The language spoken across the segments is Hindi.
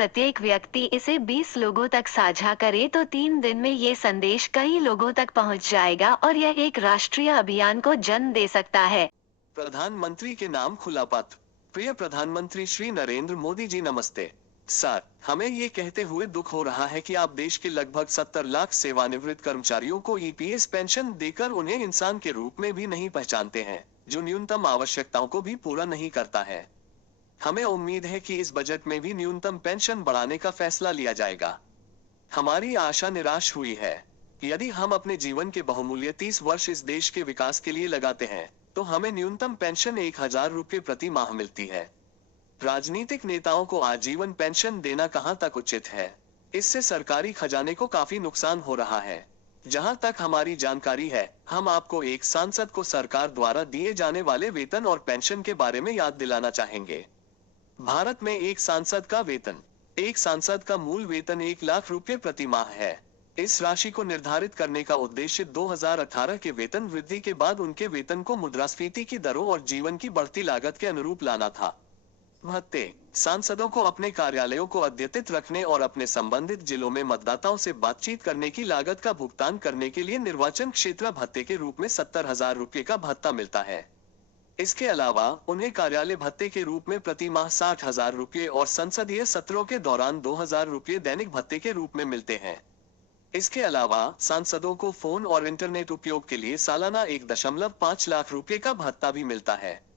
प्रत्येक व्यक्ति इसे 20 लोगों तक साझा करे तो 3 दिन में ये संदेश कई लोगों तक पहुंच जाएगा और यह एक राष्ट्रीय अभियान को जन्म दे सकता है। प्रधानमंत्री के नाम खुला पत्र। प्रिय प्रधानमंत्री श्री नरेंद्र मोदी जी, नमस्ते। सर, हमें ये कहते हुए दुख हो रहा है कि आप देश के लगभग 70 लाख सेवानिवृत्त कर्मचारियों को ईपीएस पेंशन देकर उन्हें इंसान के रूप में भी नहीं पहचानते हैं, जो न्यूनतम आवश्यकताओं को भी पूरा नहीं करता है। हमें उम्मीद है कि इस बजट में भी न्यूनतम पेंशन बढ़ाने का फैसला लिया जाएगा। हमारी आशा निराश हुई है। यदि हम अपने जीवन के बहुमूल्य 30 वर्ष इस देश के विकास के लिए लगाते हैं, तो हमें न्यूनतम पेंशन 1000 रुपये प्रति माह मिलती है। राजनीतिक नेताओं को आजीवन पेंशन देना कहां तक उचित है? इससे सरकारी खजाने को काफी नुकसान हो रहा है। जहां तक हमारी जानकारी है, हम आपको एक सांसद को सरकार द्वारा दिए जाने वाले वेतन और पेंशन के बारे में याद दिलाना चाहेंगे। भारत में एक सांसद का मूल वेतन 1 लाख रुपए प्रति माह है। इस राशि को निर्धारित करने का उद्देश्य 2018 के वेतन वृद्धि के बाद उनके वेतन को मुद्रास्फीति की दरों और जीवन की बढ़ती लागत के अनुरूप लाना था। भत्ते। सांसदों को अपने कार्यालयों को अद्यतित रखने और अपने संबंधित जिलों में मतदाताओं से बातचीत करने की लागत का भुगतान करने के लिए निर्वाचन क्षेत्र भत्ते के रूप में 70,000 रुपये का भत्ता मिलता है। इसके अलावा उन्हें कार्यालय भत्ते के रूप में प्रति माह 60,000 रुपये और संसदीय सत्रों के दौरान 2,000 रुपये दैनिक भत्ते के रूप में मिलते हैं। इसके अलावा सांसदों को फोन और इंटरनेट उपयोग के लिए सालाना 1.5 लाख रुपए का भत्ता भी मिलता है।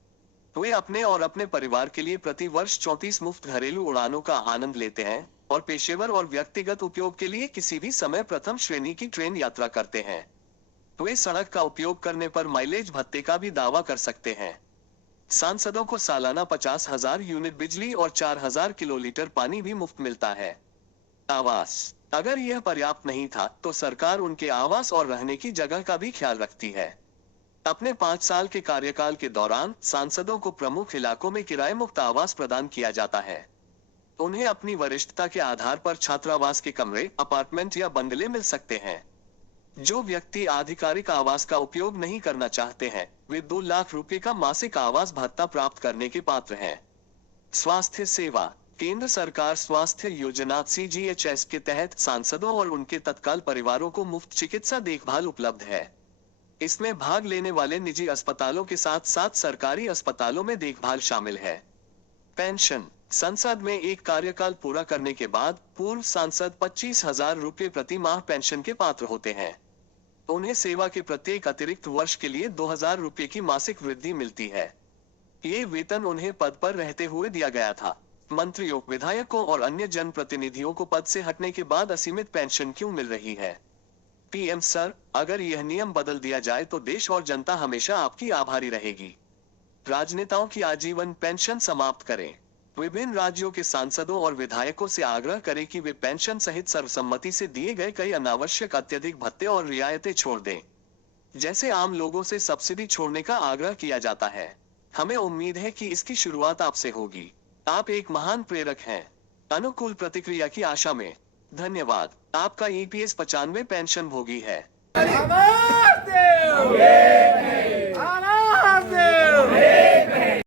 वे अपने और अपने परिवार के लिए प्रति वर्ष 34 मुफ्त घरेलू उड़ानों का आनंद लेते हैं और पेशेवर और व्यक्तिगत उपयोग के लिए किसी भी समय प्रथम श्रेणी की ट्रेन यात्रा करते हैं। वे सड़क का उपयोग करने पर माइलेज भत्ते का भी दावा कर सकते हैं। सांसदों को सालाना 50,000 यूनिट बिजली और 4,000 किलोलीटर पानी भी मुफ्त मिलता है। आवास। अगर यह पर्याप्त नहीं था, तो सरकार उनके आवास और रहने की जगह का भी ख्याल रखती है। अपने 5 साल के कार्यकाल के दौरान सांसदों को प्रमुख इलाकों में किराए मुक्त आवास प्रदान किया जाता है। उन्हें अपनी वरिष्ठता के आधार पर छात्रावास के कमरे, अपार्टमेंट या बंगले मिल सकते हैं। जो व्यक्ति आधिकारिक आवास का उपयोग नहीं करना चाहते हैं, वे 2 लाख रुपए का मासिक आवास भत्ता प्राप्त करने के पात्र हैं। स्वास्थ्य सेवा। केंद्र सरकार स्वास्थ्य योजना CGHS के तहत सांसदों और उनके तत्काल परिवारों को मुफ्त चिकित्सा देखभाल उपलब्ध है। इसमें भाग लेने वाले निजी अस्पतालों के साथ साथ सरकारी अस्पतालों में देखभाल शामिल है। पेंशन। संसद में एक कार्यकाल पूरा करने के बाद पूर्व सांसद 25,000 रुपये प्रति माह पेंशन के पात्र होते हैं। उन्हें सेवा के प्रत्येक अतिरिक्त वर्ष के लिए 2,000 रुपये की मासिक वृद्धि मिलती है। ये वेतन उन्हें पद पर रहते हुए दिया गया था। मंत्रियों, विधायकों और अन्य जनप्रतिनिधियों को पद से हटने के बाद असीमित पेंशन क्यों मिल रही है? PM सर, अगर यह नियम बदल दिया जाए तो देश और जनता हमेशा आपकी आभारी रहेगी। राजनेताओं की आजीवन पेंशन समाप्त करें। विभिन्न राज्यों के सांसदों और विधायकों से आग्रह करें कि वे पेंशन सहित सर्वसम्मति से दिए गए कई अनावश्यक अत्यधिक भत्ते और रियायतें छोड़ दें, जैसे आम लोगों से सब्सिडी छोड़ने का आग्रह किया जाता है। हमें उम्मीद है कि इसकी शुरुआत आपसे होगी। आप एक महान प्रेरक हैं। अनुकूल प्रतिक्रिया की आशा में। धन्यवाद। आपका EPS 95 पेंशन भोगी है।